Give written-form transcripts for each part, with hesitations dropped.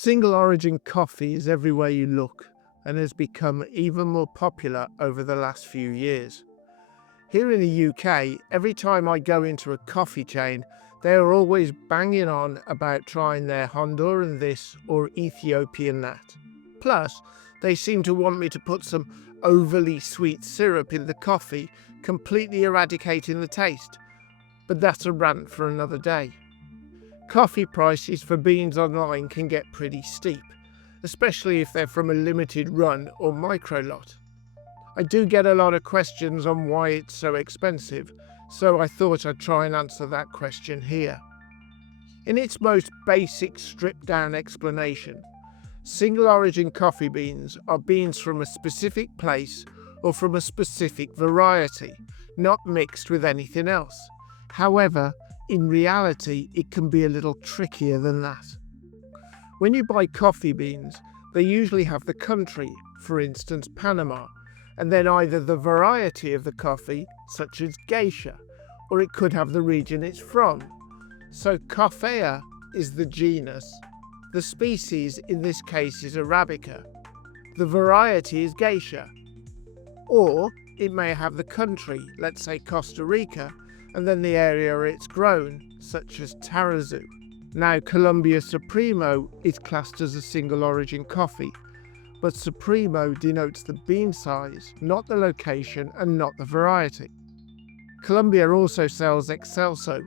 Single origin coffee is everywhere you look and has become even more popular over the last few years. Here in the UK, every time I go into a coffee chain, they are always banging on about trying their Honduran this or Ethiopian that. Plus, they seem to want me to put some overly sweet syrup in the coffee, completely eradicating the taste. But that's a rant for another day. Coffee prices for beans online can get pretty steep, especially if they're from a limited run or micro lot. I do get a lot of questions on why it's so expensive, so I thought I'd try and answer that question here. In its most basic stripped down explanation, single origin coffee beans are beans from a specific place or from a specific variety, not mixed with anything else. However, in reality, it can be a little trickier than that. When you buy coffee beans, they usually have the country, for instance Panama, and then either the variety of the coffee, such as Geisha, or it could have the region it's from. So Coffea is the genus. The species in this case is Arabica. The variety is Geisha. Or it may have the country, let's say Costa Rica, and then the area it's grown, such as Tarrazú. Now, Colombia Supremo is classed as a single origin coffee, but Supremo denotes the bean size, not the location and not the variety. Colombia also sells Excelso,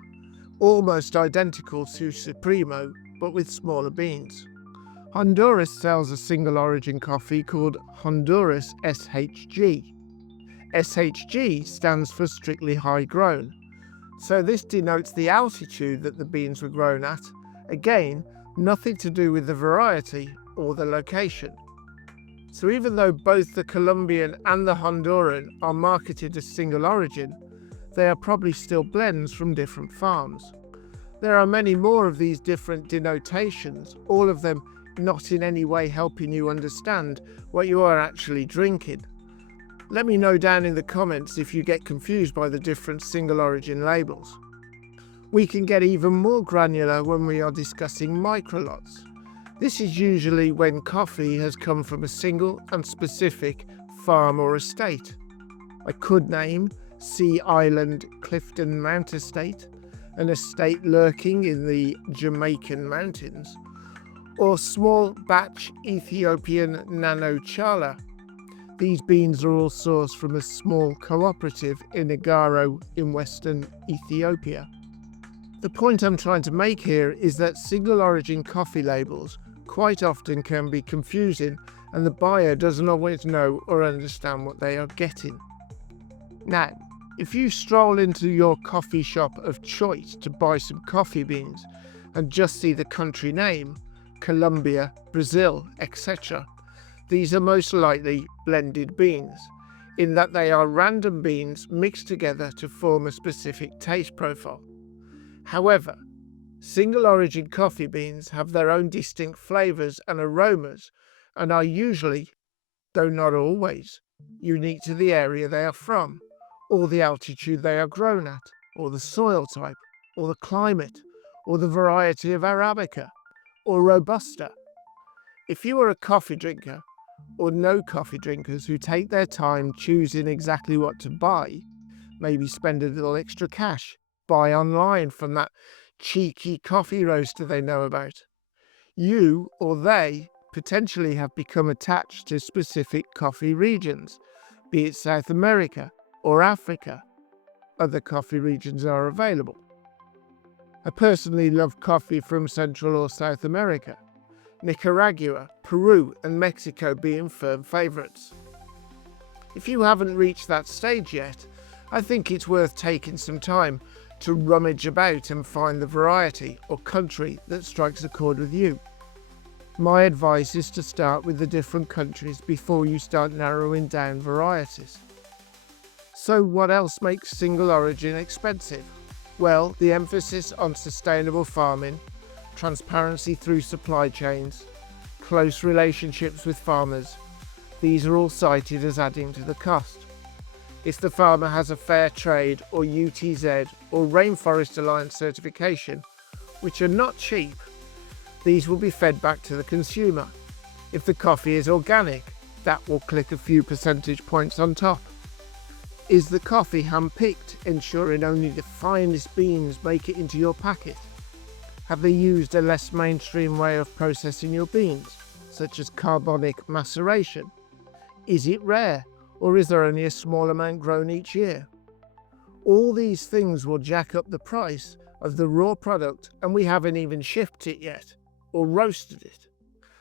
almost identical to Supremo, but with smaller beans. Honduras sells a single origin coffee called Honduras SHG. SHG stands for strictly high grown. So this denotes the altitude that the beans were grown at. Again, nothing to do with the variety or the location. So even though both the Colombian and the Honduran are marketed as single origin, they are probably still blends from different farms. There are many more of these different denotations, all of them not in any way helping you understand what you are actually drinking. Let me know down in the comments if you get confused by the different single origin labels. We can get even more granular when we are discussing microlots. This is usually when coffee has come from a single and specific farm or estate. I could name Sea Island Clifton Mount Estate, an estate lurking in the Jamaican mountains, or small batch Ethiopian Nano Chala. These beans are all sourced from a small cooperative in Igaro in western Ethiopia. The point I'm trying to make here is that single origin coffee labels quite often can be confusing and the buyer doesn't always know or understand what they are getting. Now, if you stroll into your coffee shop of choice to buy some coffee beans and just see the country name, Colombia, Brazil, etc., these are most likely blended beans, in that they are random beans mixed together to form a specific taste profile. However, single origin coffee beans have their own distinct flavours and aromas and are usually, though not always, unique to the area they are from, or the altitude they are grown at, or the soil type, or the climate, or the variety of Arabica, or Robusta. If you are a coffee drinker, or know coffee drinkers who take their time choosing exactly what to buy, maybe spend a little extra cash, buy online from that cheeky coffee roaster they know about, you or they potentially have become attached to specific coffee regions, be it South America or Africa. Other coffee regions are available. I personally love coffee from Central or South America, Nicaragua, Peru and Mexico being firm favourites. If you haven't reached that stage yet, I think it's worth taking some time to rummage about and find the variety or country that strikes a chord with you. My advice is to start with the different countries before you start narrowing down varieties. So what else makes single origin expensive? Well, the emphasis on sustainable farming, transparency through supply chains, close relationships with farmers, these are all cited as adding to the cost. If the farmer has a fair trade or UTZ or Rainforest Alliance certification, which are not cheap, These will be fed back to the consumer. If the coffee is organic, that will click a few percentage points on top. Is the coffee hand-picked, ensuring only the finest beans make it into your packet? Have they used a less mainstream way of processing your beans, such as carbonic maceration? Is it rare, or is there only a small amount grown each year? All these things will jack up the price of the raw product, and we haven't even shipped it yet, or roasted it.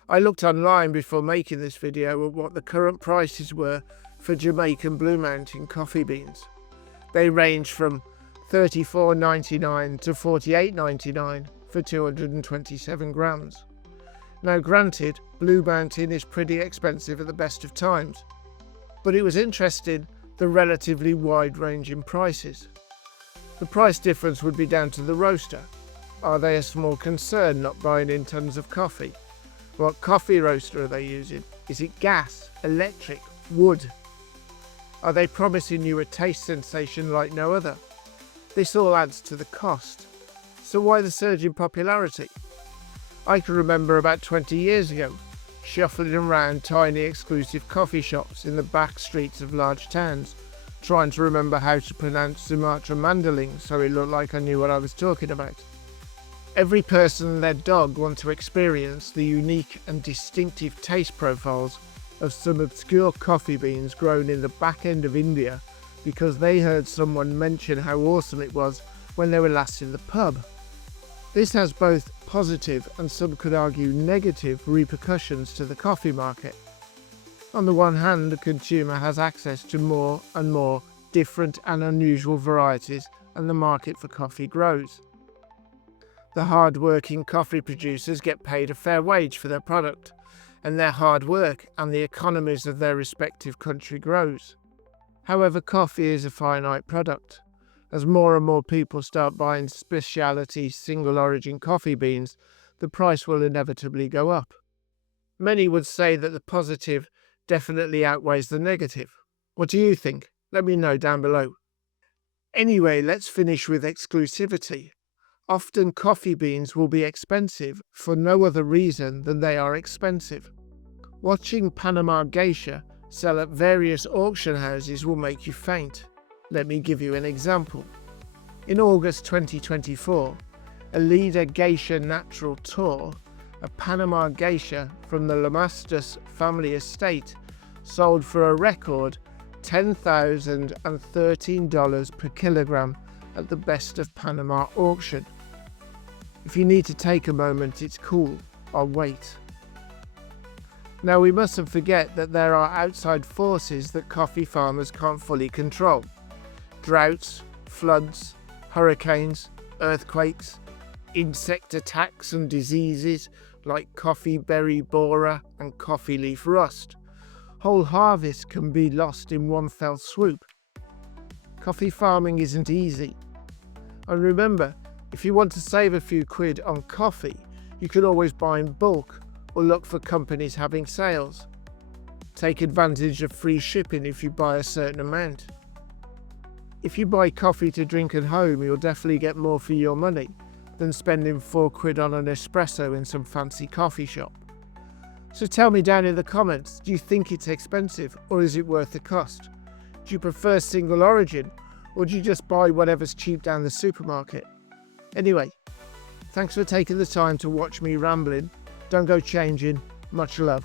I looked online before making this video at what the current prices were for Jamaican Blue Mountain coffee beans. They range from $34.99 to $48.99 for 227 grams. Now granted, Blue Mountain is pretty expensive at the best of times, but it was interesting the relatively wide range in prices. The price difference would be down to the roaster. Are they a small concern not buying in tons of coffee? What coffee roaster are they using? Is it gas, electric, wood? Are they promising you a taste sensation like no other? This all adds to the cost. So why the surge in popularity? I can remember about 20 years ago, shuffling around tiny exclusive coffee shops in the back streets of large towns, trying to remember how to pronounce Sumatra Mandolin so it looked like I knew what I was talking about. Every person and their dog want to experience the unique and distinctive taste profiles of some obscure coffee beans grown in the back end of India because they heard someone mention how awesome it was when they were last in the pub. This has both positive and some could argue negative repercussions to the coffee market. On the one hand, the consumer has access to more and more different and unusual varieties, and the market for coffee grows. The hard-working coffee producers get paid a fair wage for their product, and their hard work and the economies of their respective country grows. However, coffee is a finite product. As more and more people start buying specialty single-origin coffee beans, the price will inevitably go up. Many would say that the positive definitely outweighs the negative. What do you think? Let me know down below. Anyway, let's finish with exclusivity. Often coffee beans will be expensive for no other reason than they are expensive. Watching Panama Geisha sell at various auction houses will make you faint. Let me give you an example. In August 2024, a Leader Geisha Natural Tour, a Panama Geisha from the Lamastus family estate, sold for a record $10,013 per kilogram at the Best of Panama auction. If you need to take a moment, it's cool. I'll wait. Now we mustn't forget that there are outside forces that coffee farmers can't fully control. Droughts, floods, hurricanes, earthquakes, insect attacks and diseases like coffee berry borer and coffee leaf rust. Whole harvests can be lost in one fell swoop. Coffee farming isn't easy. And remember, if you want to save a few quid on coffee, you can always buy in bulk or look for companies having sales. Take advantage of free shipping if you buy a certain amount. If you buy coffee to drink at home, you'll definitely get more for your money than spending 4 quid on an espresso in some fancy coffee shop. So tell me down in the comments, do you think it's expensive or is it worth the cost? Do you prefer single origin or do you just buy whatever's cheap down the supermarket? Anyway, thanks for taking the time to watch me rambling. Don't go changing. Much love.